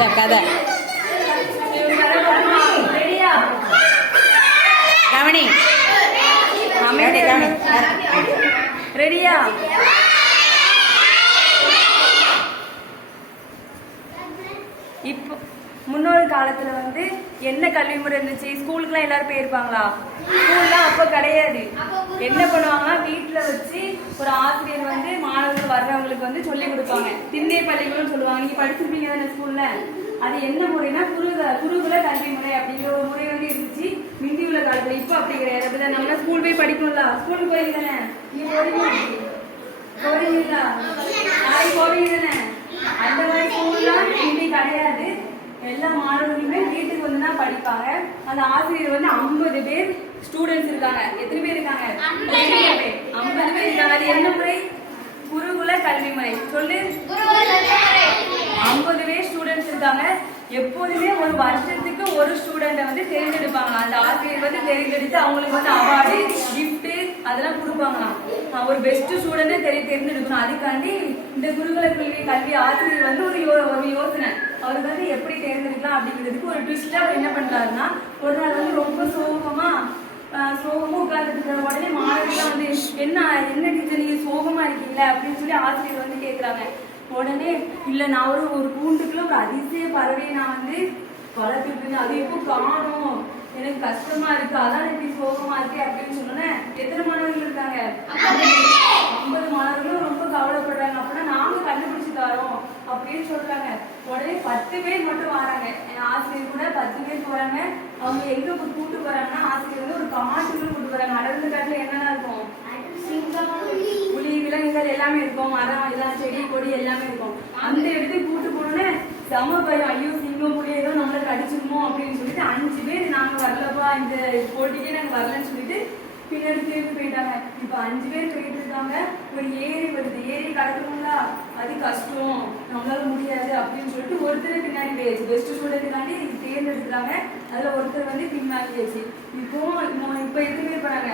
கதை கதை. ரெடியா கவனி. ரெடியா? இப்போ முன்னொரு காலத்துல வந்து என்ன கல்வி முறை இருந்துச்சு? ஸ்கூலுக்குலாம் எல்லாரும் போயிருப்பாங்களா? ஸ்கூல்லாம் அப்போ கிடையாது. என்ன பண்ணுவாங்கன்னா வீட்டுல வச்சு ஒரு ஆசிரியர் வந்து வந்து சொல்லி கொடுப்பாங்க. திண்ணை பள்ளிகளும் சொல்லுவாங்க. நீங்க படிச்சிருப்பீங்க தானே ஸ்கூல்ல? அது என்ன முறைனா குருகுல குருகுல கல்வி முறை அப்படிங்கிற ஒரு முறை வந்து இருந்துச்சு. முந்தி உள்ள காலத்துல இப்ப அப்படி கிடையாது. அப்படிதான் நம்ம ஸ்கூல் போய் படிக்கணும்ல ஸ்கூலுக்கு போய் தானே? நீ போறீங்க? போறீங்களா? நாளைக்கு போறீங்க தானே? அந்த மாதிரி ஸ்கூல்லாம் இன்னி கிடையாது. எல்லா மாணவர்களுமே வீட்டுக்கு வந்து தான் படிப்பாங்க. அந்த ஆசிரியர் வந்து ஐம்பது பேர் ஸ்டூடெண்ட்ஸ் இருக்காங்க. எத்தனை பேர் இருக்காங்க? ஐம்பது பேர் இருக்காங்க. அது என்ன முறை? குருகுல கல்வி முறை. சொல்லு. ஐம்பது பேர் ஸ்டூடெண்ட்ஸ் இருக்காங்க. எப்போதுமே ஒரு வருஷத்துக்கு ஒரு ஸ்டூடெண்ட்டை வந்து தேர்ந்தெடுப்பாங்க. அந்த ஆசிரியர் வந்து தேர்ந்தெடுத்து அவங்களுக்கு வந்து அவார்டு கிஃப்ட்டு அதெல்லாம் கொடுப்பாங்களாம் ஒரு பெஸ்ட் ஸ்டூடெண்ட்டை தெரிய தேர்ந்தெடுக்கணும். அதுக்காண்டி இந்த குருகுல கல்வி கல்வி ஆசிரியர் வந்து ஒரு யோ- ஒரு யோசனை. அவருக்கு வந்து எப்படி தேர்ந்தெடுக்கலாம் அப்படிங்கிறதுக்கு ஒரு ட்விஸ்டா அவர் என்ன பண்றாருன்னா ஒரு நாள் வந்து ரொம்ப சோகமா சோகமும் சோகமா உட்கார்ந்துட்டு உடனே மாணவர்கள் வந்து என்ன என்ன டீச்சர் நீங்க சோகமா இருக்கீங்களா? அப்படின்னு சொல்லி ஆசிரியர் வந்து கேக்குறாங்க. உடனே இல்ல நான் ஒரு ஒரு கூண்டுக்குள்ள ஒரு அதிசய பறவையை நான் வந்து வளர்த்துட்டு அது எப்போ காணும்? எனக்கு கஷ்டமா இருக்கு. அதான் இப்படி சோகமா இருக்கு அப்படின்னு சொன்னேன் எத்தனை மாணவர்கள் இருக்காங்க ஐம்பது மாணவர்களும் ரொம்ப கவலைப்படுறாங்க அப்படின்னா நாங்க கண்டுபிடிச்சு தரோம் அப்படின்னு சொல்றாங்க உடனே பத்து பேர் மட்டும் வராங்க. என் ஆசிரியர் கூட பத்து பேர் போறாங்க. அவங்க எங்க கூட்டு போறாங்கன்னா ஆசிரியர் வந்து ஒரு காட்டுக்குள்ள கூட்டு போறாங்க. அடர்ந்த காட்டுல என்னென்ன இருக்கும்? புலி விலங்குகள் எல்லாமே இருக்கும். மரம் எல்லாம் செடி கொடி எல்லாமே இருக்கும். அந்த இடத்துக்கு கூட்டு போனோன்னே செம பயம். ஐயோ சிங்கம் புலி ஏதோ நம்மள கடிச்சிருமோ அப்படின்னு சொல்லிட்டு அஞ்சு பேர் நாங்க வரலப்பா இந்த போட்டிக்கே நாங்க வரலன்னு சொல்லிட்டு பின்னாடி திரும்பி போயிட்டாங்க. இப்ப அஞ்சு பேர் போயிட்டு இருக்காங்க. ஒரு ஏரி வருது. ஏரி கடக்கணும்ல அது கஷ்டம். நம்மளால முடியாது அப்படின்னு சொல்லிட்டு ஒருத்தர் பின்னாடி போயாச்சு பெஸ்ட் ஸ்டூடெண்ட்காண்டி தேர்ந்தெடுக்கிறாங்க. அதுல ஒருத்தர் வந்து பின்னாடியாச்சு இப்போ இப்போ இப்ப எத்தனை பேர் போறாங்க?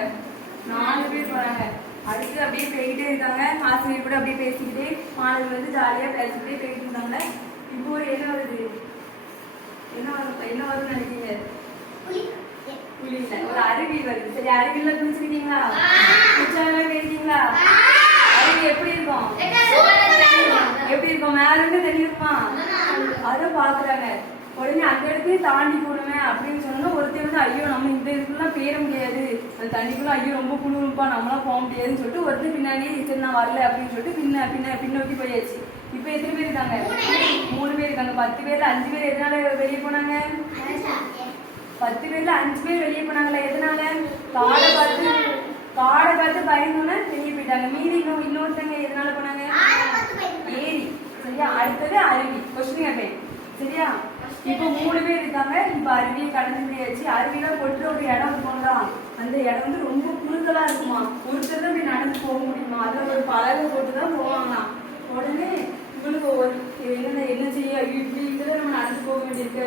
நாலு பேர் போறாங்க. அடுத்து அப்படியே போயிட்டே இருக்காங்க. ஆசிரியர் கூட அப்படியே பேசிக்கிட்டே மாணவர்கள் வந்து ஜாலியா பேசிக்கிட்டே போயிட்டு இருந்தாங்க. இப்போ ஒரு என்ன வருது? என்ன வரும்? என்ன வரும்னு நினைக்கிறீங்க? ஒரு அருவி வருது. சரி அருவில குளிச்சிருக்கீங்களா? குச்சாலாம் போயிருக்கீங்களா அருவி எப்படி இருக்கும்? எப்படி இருக்கும்? மேல இருந்து இருக்குமா அதை பாக்குறாங்க. உடனே அந்த இடத்தையும் தாண்டி போடுவேன் அப்படின்னு சொன்னா ஒருத்தர் வந்து ஐயோ நம்ம இந்த இதுக்குலாம் பேர முடியாது. அந்த தண்ணிக்குள்ள ஐயோ ரொம்ப குளிருப்பா நம்மளாம் போக முடியாதுன்னு சொல்லிட்டு ஒருத்தர் பின்னாடி சரி நான் வரல. அப்படின்னு சொல்லிட்டு பின்ன பின்ன பின்னோக்கி போயாச்சு. இப்ப எத்தனை பேர் இருக்காங்க? மூணு பேர். இருக்காங்க. பத்து பேர்ல அஞ்சு பேர் எதனால வெளியே போனாங்க? பத்து பேர்ல அஞ்சு பேர் வெளியே போனாங்களா? எதனால? காடை பார்த்து காடை பார்த்து பயந்தோன்னே வெளியே போயிட்டாங்க. மீதி இன்னும் இன்னொருத்தங்க எதனால போனாங்க? ஏரி. சரியா? அடுத்தது அருவி. கொஸ்டின் கேட்பேன் சரியா? இப்போ மூணு பேர் இருக்காங்க. இப்போ அருவியை கடந்து முடியாச்சு அருவியில கொட்டுற ஒரு இடம் போனா அந்த இடம் வந்து ரொம்ப குறுகலா இருக்குமா? ஒருத்தர் தான் போய் நடந்து போக முடியுமா? அதுல ஒரு பலகை போட்டு தான் போவாங்களாம். உடனே இவனுக்கு ஒரு என்ன என்ன செய்ய? இப்படி இதில் நம்ம நடந்து போக வேண்டியிருக்க.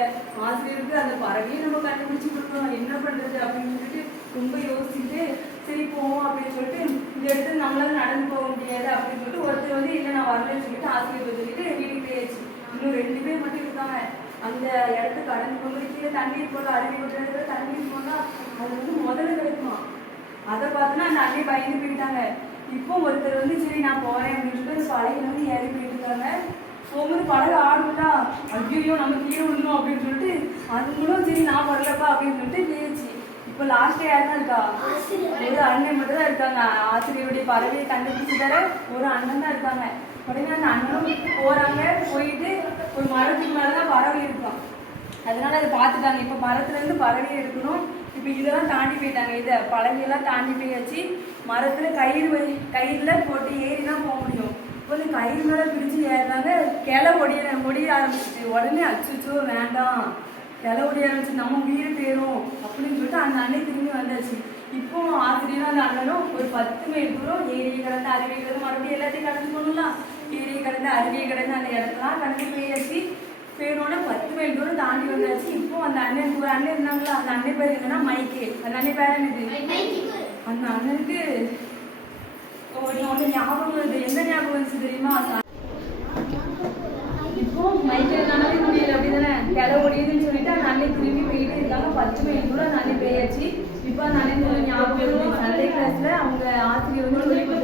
ஆசிரியருக்கு அந்த பறவையை நம்ம கண்டுபிடிச்சு கொடுக்கணும். என்ன பண்ணுறது அப்படின்னு சொல்லிட்டு ரொம்ப யோசிச்சுட்டு சரி போவோம் அப்படின்னு சொல்லிட்டு இந்த இடத்துல நம்மளால நடந்து போக முடியாது அப்படின்னு சொல்லிட்டு ஒருத்தர் வந்து இல்லை நான் வரலன்னு சொல்லிட்டு ஆசிரியர் சொல்லிட்டு வீட்டுக்கு போயாச்சு இன்னும் ரெண்டு பேர் மட்டும் இருக்காங்க. அந்த இடத்த கடந்து போகும்போது கீழே தண்ணீர் போல அருவி விட்டுறதுல தண்ணீர் போனால் அது வந்து முதல்ல கிடைக்குமா? அதை பார்த்தோன்னா அந்த அண்ணே பயந்து போயிட்டாங்க. இப்போ ஒருத்தர் வந்து சரி நான் போறேன் அப்படின்னு சொல்லிட்டு பழைய வந்து ஏறி போயிட்டு இருக்காங்க போகும்போது படகு ஆடும்டா ஐயோ நம்ம கீழே விடணும் அப்படின்னு சொல்லிட்டு அதுங்களும் சரி நான் வரலப்பா அப்படின்னு சொல்லிட்டு போயிடுச்சு இப்போ லாஸ்ட் யார் தான் இருக்கா? ஒரு அண்ணன் மட்டும் தான் இருக்காங்க. ஆசிரியருடைய பறவையை கண்டுபிடிச்சு தர ஒரு அண்ணன் தான் இருக்காங்க. உடனே அந்த அண்ணனும் போறாங்க. போயிட்டு ஒரு மரத்துக்கு மேலதான் பறவை இருக்கும். அதனால அதை பார்த்துட்டாங்க. இப்போ மரத்துல இருந்து பறவை எடுக்கணும். இப்போ இதெல்லாம் தாண்டி போயிட்டாங்க. இதை பழகையெல்லாம் தாண்டி போயாச்சு. மரத்துல கயிறு கயிறுல போட்டு ஏறி தான் போக முடியும். இப்போ இந்த கயிறு மேல பிடிச்சு ஏறினாங்க கிளை ஒடிய ஒடிய ஆரம்பிச்சிச்சு. உடனே அச்சுச்சோ வேண்டாம். கிளை ஒடிய ஆரம்பிச்சு நம்ம உயிர் போயிரும் அப்படின்னு சொல்லிட்டு அந்த அன்னை திரும்பி வந்தாச்சு. இப்போ ஆசிரியரும் அந்த அண்ணனும் ஒரு பத்து மைல் தூரம் ஏரியை கடந்து அருவியை கடந்து மறுபடியும் எல்லாத்தையும் கடந்து போகணும்லாம் ஏரியை கடந்து அருவியை கடந்து அந்த இடத்தெல்லாம் கடந்து போயாச்சு. பேரோட பத்து மைல் தூரம் தாண்டி வந்தாச்சு. இப்போ அந்த அண்ணன் ஒரு அண்ணன் இருந்தாங்களா? அந்த அண்ணன் பேர் என்னன்னா மைக்கே அந்த அண்ணன் பேர் என்னது? அந்த அண்ணனுக்கு முடியுதுன்னு சொல்லிட்டு நல்ல திரும்பி இருக்காங்க. பத்து மணி கூட நல்ல பேயாச்சு. இப்போ நல்ல ஞாபகம் நல்ல கிளாஸ்ல அவங்க ஆசிரியர் வந்து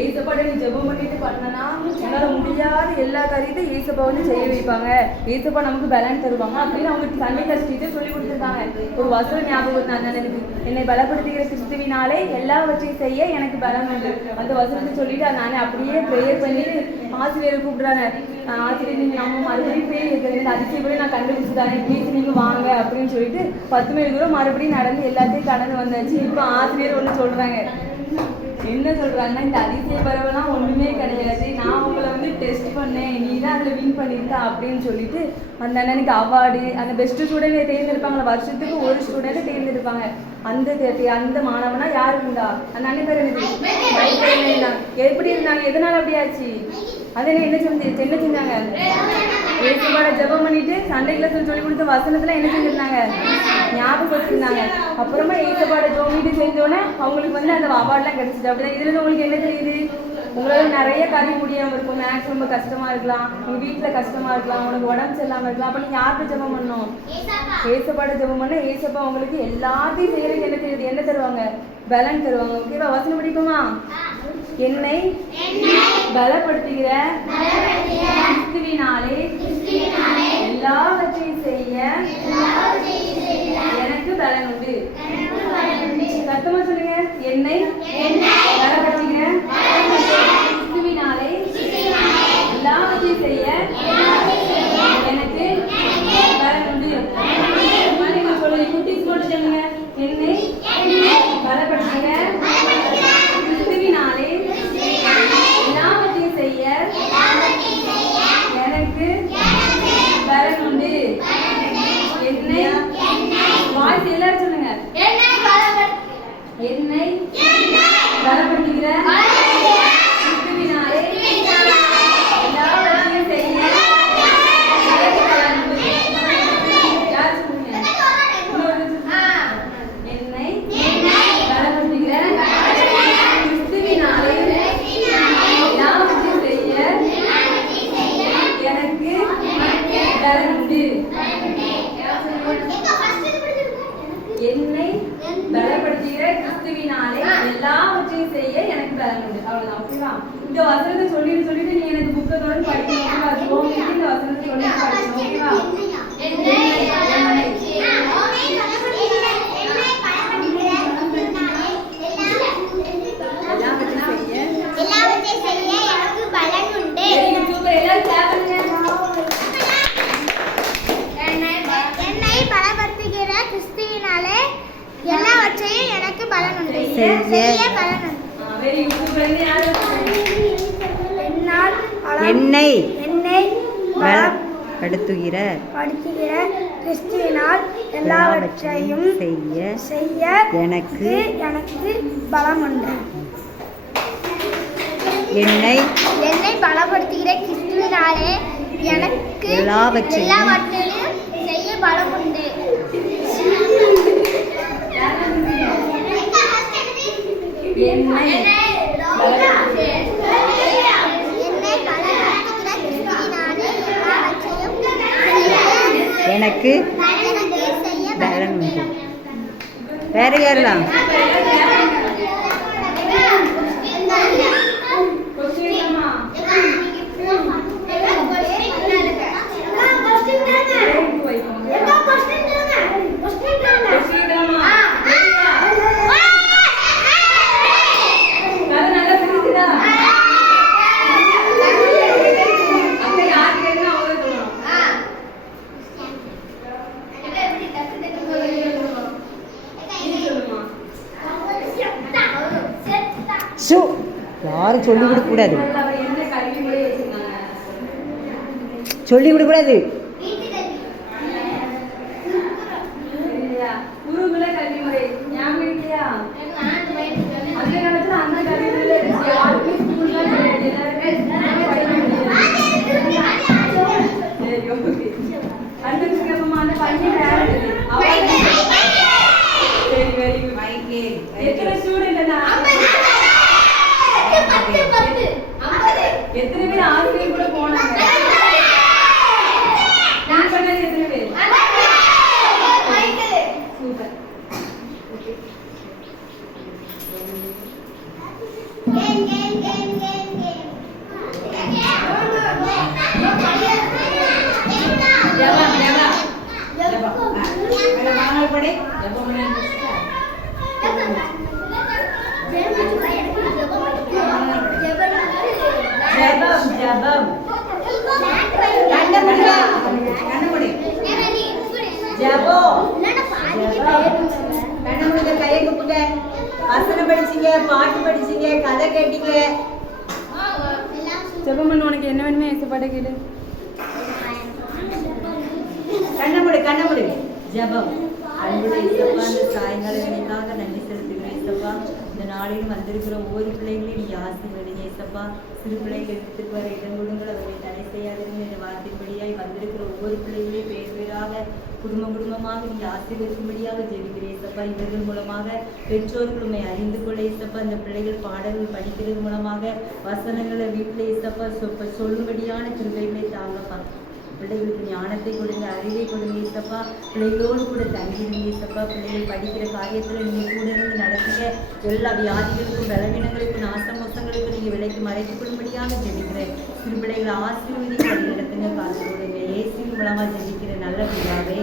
கொடுத்துருக்காங்க நீ ஜெபம் பண்ணிட்டு பண்ணனா என்னால முடியாத எல்லா காரியத்தையும் ஏசப்பா வந்து செய்ய வைப்பாங்க. ஏசப்பா நமக்கு பலன் தருவாங்க. அப்படின்னு அவங்க தண்ணி கஷ்டத்தை சொல்லி கொடுத்துருக்காங்க. ஒரு வசனம் ஞாபகம் தான் அந்த என்னை பலப்படுத்துகிற கிறிஸ்துவினாலே எல்லாவற்றையும் செய்ய எனக்கு பலம் உண்டு. அந்த வசனத்தை சொல்லிட்டு நானே அப்படியே ப்ரேயர் பண்ணிட்டு ஆசிரியரை கூப்பிடுறாங்க. ஆசிரியர் நீங்க நம்ம மறுபடியும் பேர் அதிசய கூட நான் கண்டுபிடிச்சுதானே ப்ளீஸ் நீங்க வாங்க அப்படின்னு சொல்லிட்டு பத்து மணி தூரம் மறுபடியும் நடந்து எல்லாத்தையும் கடந்து வந்தாச்சு. இப்போ ஆசிரியர் ஒன்று சொல்றாங்க. என்ன சொல்கிறாங்கன்னா இந்த அதிசய பறவைலாம் ஒன்றுமே கிடையாது. நான் உங்களை வந்து டெஸ்ட் பண்ணேன். நீ தான் அதில் வின் பண்ணியிருக்க அப்படின்னு சொல்லிட்டு அந்த அண்ணனுக்கு அவார்டு அந்த பெஸ்ட் ஸ்டூடெண்ட்டை தேர்ந்தெடுப்பாங்களா வருஷத்துக்கு ஒரு ஸ்டூடெண்ட்டை தேர்ந்தெடுப்பாங்க. அந்த தேர்ட்டி அந்த மாணவனா யார் இருந்தா? அந்த அண்ணன் பேர் என்னது? எப்படி இருந்தாங்க? எதனால அப்படி ஆச்சு? அது என்ன என்ன செஞ்சு என்ன செஞ்சாங்க ஏசுபாட ஜெபம் பண்ணிட்டு சண்டை கிளாஸ் சொல்லி கொடுத்த வசனத்துல என்ன செஞ்சிருந்தாங்க வச்சிருந்தாங்க அப்புறமா ஏசுபாட ஜோமிட்டு செஞ்சோடனே அவங்களுக்கு வந்து அந்த அவார்ட்லாம் கிடைச்சிட்டு அப்படிதான் இதுல உங்களுக்கு என்ன தெரியுது? உங்களால நிறைய காரியம் முடியாம இருக்கும். மேக்ஸ் ரொம்ப கஷ்டமா இருக்கலாம். உங்க வீட்டுல கஷ்டமா இருக்கலாம். உனக்கு உடம்பு சரியில்லாம இருக்கலாம். அப்ப நீங்க யார்கிட்ட ஜெபம் பண்ணணும்? ஏசப்பாட ஜெபம் பண்ண ஏசப்பா உங்களுக்கு எல்லாத்தையும் செய்யறதுக்கு என்ன தெரியுது? என்ன தருவாங்க? பலன் தருவாங்க. ஓகேவா வசனம் படிப்போமா என்னை பலப்படுத்துகிற கிறிஸ்துவினாலே பலம் என்னை என்னை பலப்படுத்துகிற படுத்துகிற கிறிஸ்துவினால் எல்லாவற்றையும் செய்ய செய்ய எனக்கு எனக்கு பலம் உண்டு என்னை என்னை பலப்படுத்துகிற கிறிஸ்துவினாலே எனக்கு எல்லாவற்றையும் செய்ய பலம் உண்டு என்னை பலப்படுத்துகிற என்னை பலப்படுத்துகிற கிறிஸ்துவினாலே எல்லாவற்றையும் செய்ய எனக்கு உண்டு வேற யாரெல்லாம் Question வேணுமா? Very good, வைப்போம். Question வேணுமா? கதை நல்லா புரியுதா? அக்கா யார் கேட்கணும் அவங்க சொல்லணும். நீ சொல்லுமா? ஷோ யாரும் சொல்லிக் கொடுக்கக்கூடாது சொல்லிக் கொடுக்கக்கூடாது என்ன கல்வி முறை வச்சிருக்காங்க சொல்லி கொடுக்க கூடாது இல்லையா? குருகுல கல்வி முறை ஞாபகம் இல்லையா அந்த காலத்துல அந்த கல்வி முறையில இருந்துச்சு யாருமே ஸ்கூல்லாம் கிடையாது எல்லாருமே படிக்க முடியாது சரி ஓகே அடுத்த கேப்பமா அந்த பையன் வேற இருக்குது. அவன் சரி வெரி குட் எத்தனை ஸ்டூடெண்ட் எத்தனை பேர் ஆசிரியர் கூட போனாங்க பண்ணி ஜபம் ஜபம் கண்ண முடியா ஜபம் கண்ண முடிந்த கையை குப்புங்க வசனம் படிச்சீங்க பாட்டு படிச்சீங்க கதை கேட்டீங்க ஜெபம் பண்ண உனக்கு என்ன வேணுமே ஏசப்பாட்ட கேளு கண்ண முடி ஜபம். அன்புடைய இசப்பா இந்த சாயங்கால வேலைக்காக நன்றி செலுத்துகிறேன் இசப்பா இந்த நாளிலும் வந்திருக்கிற ஒவ்வொரு பிள்ளைகளையும் நீ ஆசீர்வதிங்க இசப்பா சிறு பிள்ளைகள் எடுத்துட்டு வர இடம் கொடுங்கள். அவர்களை தடை செய்யாதீங்க. என்ற வார்த்தைப்படியாய் வந்திருக்கிற ஒவ்வொரு பிள்ளைகளையும் பேர் பேராக குடும்ப குடும்பமாக நீங்க ஆசீர்வதிக்கும்படியாக ஜெபிக்கிறேன் இசப்பா இவர்கள் மூலமாக பெற்றோர்கள் உண்மை அறிந்து கொள்ள இசப்பா இந்த பிள்ளைகள் பாடல்கள் படிக்கிறது மூலமாக வசனங்களை வீட்டில் இசப்பா சொ- சொல்லும்படியான கிருபைகளை தாங்கப்பா. பிள்ளைகளுக்கு ஞானத்தை கொடுங்க அறிவை கொடுங்க இசப்பா பிள்ளைகளோடு கூட தங்கிடுங்க இசப்பா பிள்ளைகள் படிக்கிற காரியத்தில் நீங்கள் கூட இருந்து நடத்துங்க எல்லா வியாதிகளுக்கும் பலவீனங்களுக்கும் நாசமோசங்களுக்கும் நீங்கள் விலைக்கு மறைத்து கொள்ளும்படியாக ஜெபிக்கிறேன். சிறு பிள்ளைகளை ஆசீர்வதி நடத்துங்க காசு கொடுங்க ஏசி மூலமாக ஜெபிக்கிற நல்ல பிள்ளாவே